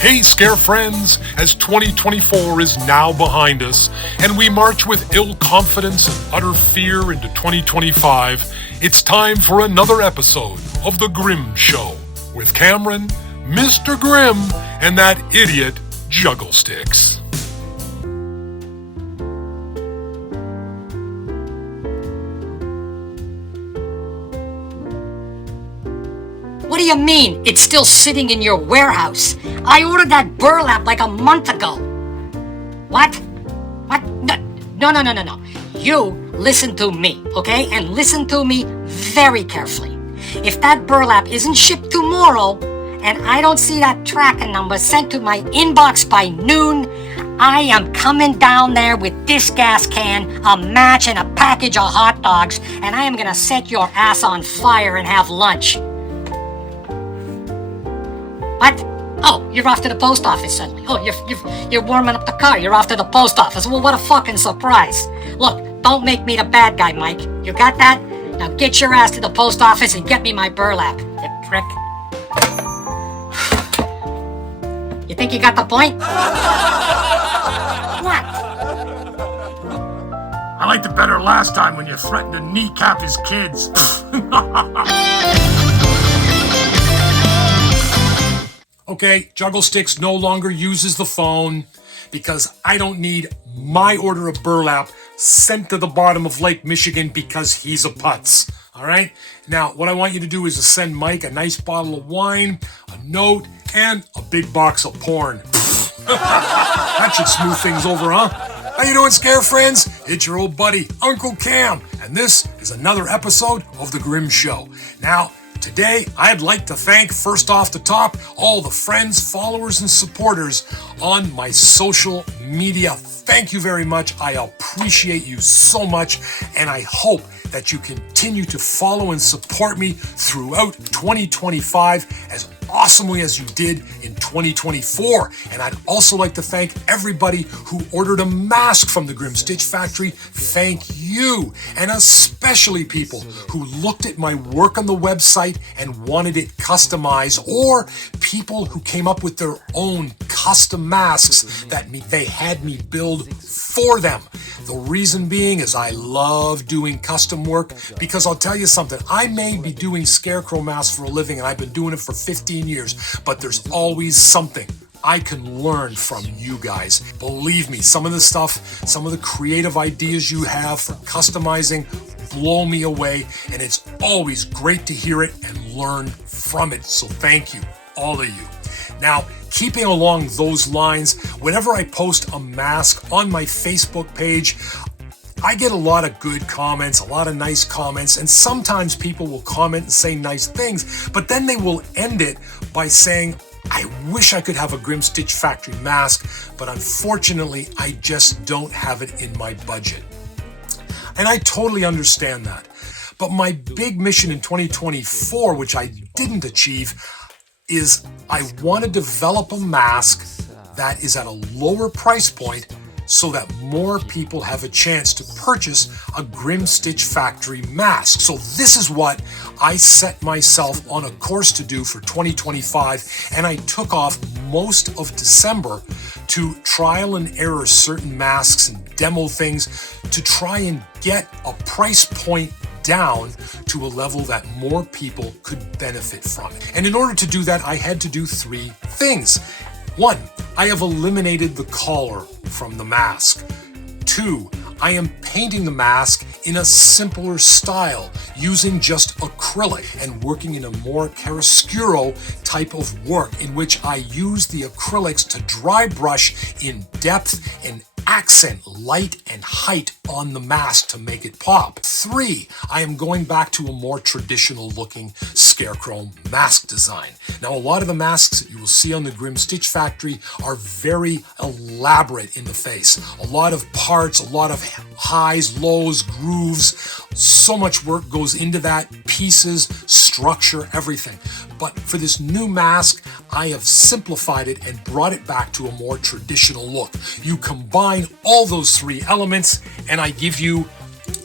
Hey, Scare Friends! As 2024 is now behind us, and we march with ill confidence and utter fear into 2025, it's time for another episode of The GRiM Show with Cameron, Mr. GRiM, and that idiot Juggle Sticks. What do you mean? It's still sitting in your warehouse. I ordered that burlap like a month ago. What? What? No. You listen to me, okay? And listen to me very carefully. If that burlap isn't shipped tomorrow, and I don't see that tracking number sent to my inbox by noon, I am coming down there with this gas can, a match, and a package of hot dogs, and I am gonna set your ass on fire and have lunch. What? Oh, you're off to the post office suddenly. Oh, you're warming up the car. You're off to the post office. Well, what a fucking surprise. Look, don't make me the bad guy, Mike. You got that? Now get your ass to the post office and get me my burlap, you prick. You think you got the point? What? I liked it better last time when you threatened to kneecap his kids. Okay, Juggle Sticks no longer uses the phone because I don't need my order of burlap sent to the bottom of Lake Michigan because he's a putz. All right? Now, what I want you to do is to send Mike a nice bottle of wine, a note, and a big box of porn. That should smooth things over, huh? How you doing, Scare Friends? It's your old buddy, Uncle Cam, and this is another episode of The GRiM Show. Now, today, I'd like to thank, first off the top, all the friends, followers, and supporters on my social media. Thank you very much. I appreciate you so much, and I hope that you continue to follow and support me throughout 2025 as awesomely as you did in 2024. And I'd also like to thank everybody who ordered a mask from the GRiM Stitch Factory. Thank you. And especially people who looked at my work on the website and wanted it customized, or people who came up with their own custom masks that they had me build for them. The reason being is I love doing custom work, because I'll tell you something, I may be doing Scarecrow masks for a living and I've been doing it for 15 years, but there's always something I can learn from you guys. Believe me, some of the stuff, some of the creative ideas you have for customizing blow me away, and it's always great to hear it and learn from it. So thank you, all of you. Now, keeping along those lines, whenever I post a mask on my Facebook page, I get a lot of good comments, a lot of nice comments, and sometimes people will comment and say nice things, but then they will end it by saying, I wish I could have a GRiM Stitch Factory mask, but unfortunately, I just don't have it in my budget. And I totally understand that. But my big mission in 2024, which I didn't achieve, is I want to develop a mask that is at a lower price point so that more people have a chance to purchase a GRiM Stitch Factory mask. So this is what I set myself on a course to do for 2025, and I took off most of December to trial and error certain masks and demo things to try and get a price point down to a level that more people could benefit from it. And in order to do that, I had to do three things. One, I have eliminated the collar from the mask. Two, I am painting the mask in a simpler style using just acrylic and working in a more chiaroscuro type of work in which I use the acrylics to dry brush in depth and accent light and height on the mask to make it pop. 3, I am going back to a more traditional looking Scarecrow mask design. Now, a lot of the masks that you will see on the GRiM Stitch Factory are very elaborate in the face. A lot of parts, a lot of highs, lows, grooves, so much work goes into that, pieces, structure, everything. But for this new mask, I have simplified it and brought it back to a more traditional look. You combine all those three elements and I give you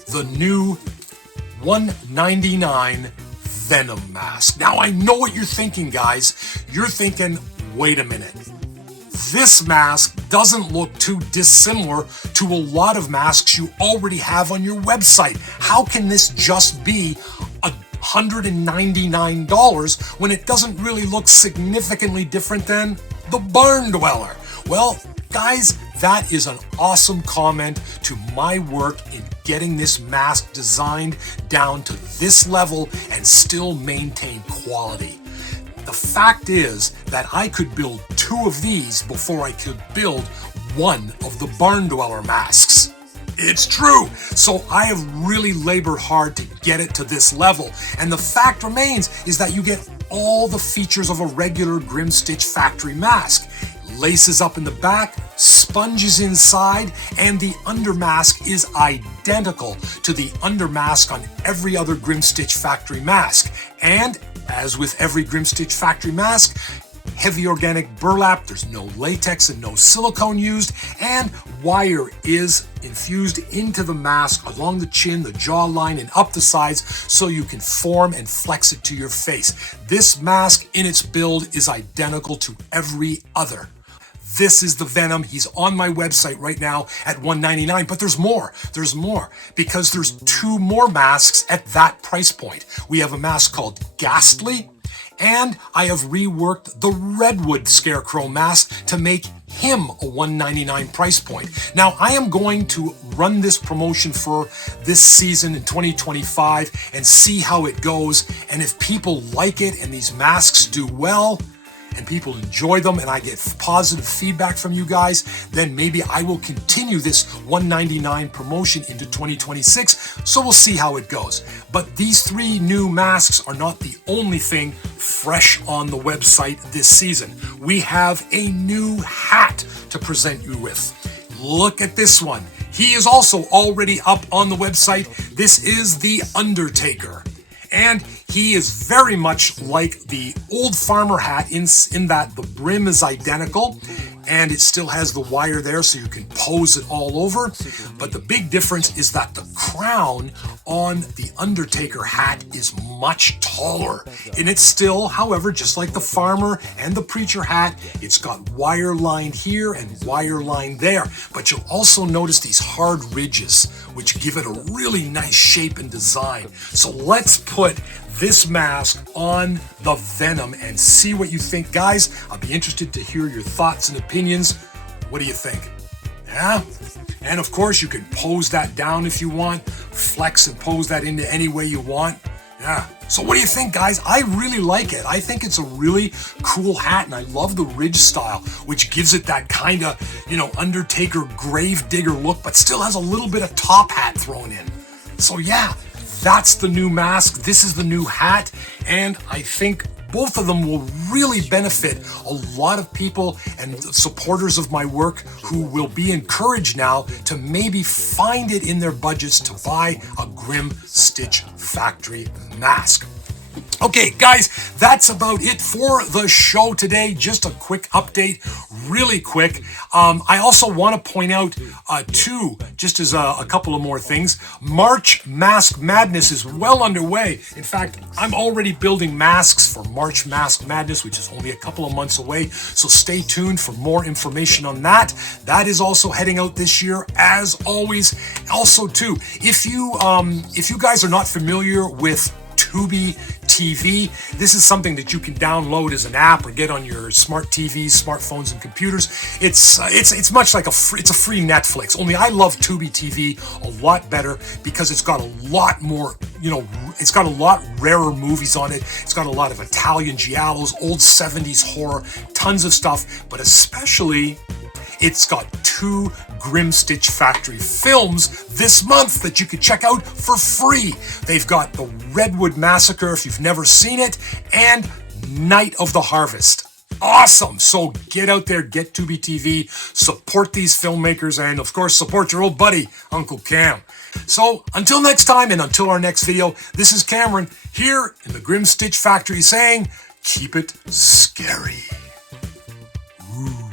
the new $199 Venom mask. Now I know what you're thinking, guys. You're thinking, wait a minute. this mask doesn't look too dissimilar to a lot of masks you already have on your website. How can this just be $199 when it doesn't really look significantly different than the Barn Dweller? Well, guys, that is an awesome comment to my work in getting this mask designed down to this level and still maintain quality. The fact is that I could build 2 of these before I could build one of the Barn Dweller masks. It's true. So I have really labored hard to get it to this level. And the fact remains is that you get all the features of a regular GRiM Stitch factory mask. Laces up in the back, sponges inside, and the undermask is identical to the undermask on every other GRiM Stitch factory mask. And as with every GRiM Stitch factory mask, heavy organic burlap, there's no latex and no silicone used, and wire is infused into the mask along the chin, the jawline, and up the sides so you can form and flex it to your face. This mask in its build is identical to every other. This is the Venom. He's on my website right now at $199, but there's more. There's more because there's 2 more masks at that price point. We have a mask called Ghastly, and I have reworked the Redwood Scarecrow mask to make him a $199 price point. Now, I am going to run this promotion for this season in 2025 and see how it goes. And if people like it and these masks do well, and people enjoy them and I get positive feedback from you guys, then maybe I will continue this $199 promotion into 2026. So we'll see how it goes. But these 3 new masks are not the only thing fresh on the website this season. We have a new hat to present you with. Look at this one. He is also already up on the website. This is the Undertaker. And he is very much like the old farmer hat in that the brim is identical and it still has the wire there so you can pose it all over. But the big difference is that the crown on the Undertaker hat is much taller. And it's still, however, just like the farmer and the preacher hat, it's got wire line here and wire line there. But you'll also notice these hard ridges, which give it a really nice shape and design. So let's put this mask on the Venom and see what you think. Guys, I'll be interested to hear your thoughts and opinions. What do you think? Yeah? And of course, you can pose that down if you want, flex and pose that into any way you want. Yeah. So what do you think, guys? I really like it. I think it's a really cool hat, and I love the ridge style, which gives it that kind of, Undertaker grave digger look, but still has a little bit of top hat thrown in. So yeah, that's the new mask. This is the new hat, and I think both of them will really benefit a lot of people and supporters of my work who will be encouraged now to maybe find it in their budgets to buy a GRiM Stitch factory mask. Okay, guys, that's about it for the show today. Just a quick update, really quick. I also want to point out, just as a couple of more things. March Mask Madness is well underway. In fact, I'm already building masks for March Mask Madness, which is only a couple of months away. So stay tuned for more information on that. That is also heading out this year, as always. Also, too, if you guys are not familiar with Tubi TV. This is something that you can download as an app or get on your smart TVs, smartphones, and computers. It's much like it's a free Netflix. Only I love Tubi TV a lot better because it's got a lot more, it's got a lot rarer movies on it. It's got a lot of Italian giallos, old 70s horror, tons of stuff, but especially it's got 2 GRiM Stitch Factory films this month that you can check out for free. They've got The Redwood Massacre, if you've never seen it, and Night of the Harvest. Awesome! So get out there, get Tubi TV, support these filmmakers, and of course support your old buddy, Uncle Cam. So until next time and until our next video, this is Cameron here in the GRiM Stitch Factory saying, keep it scary. Ooh.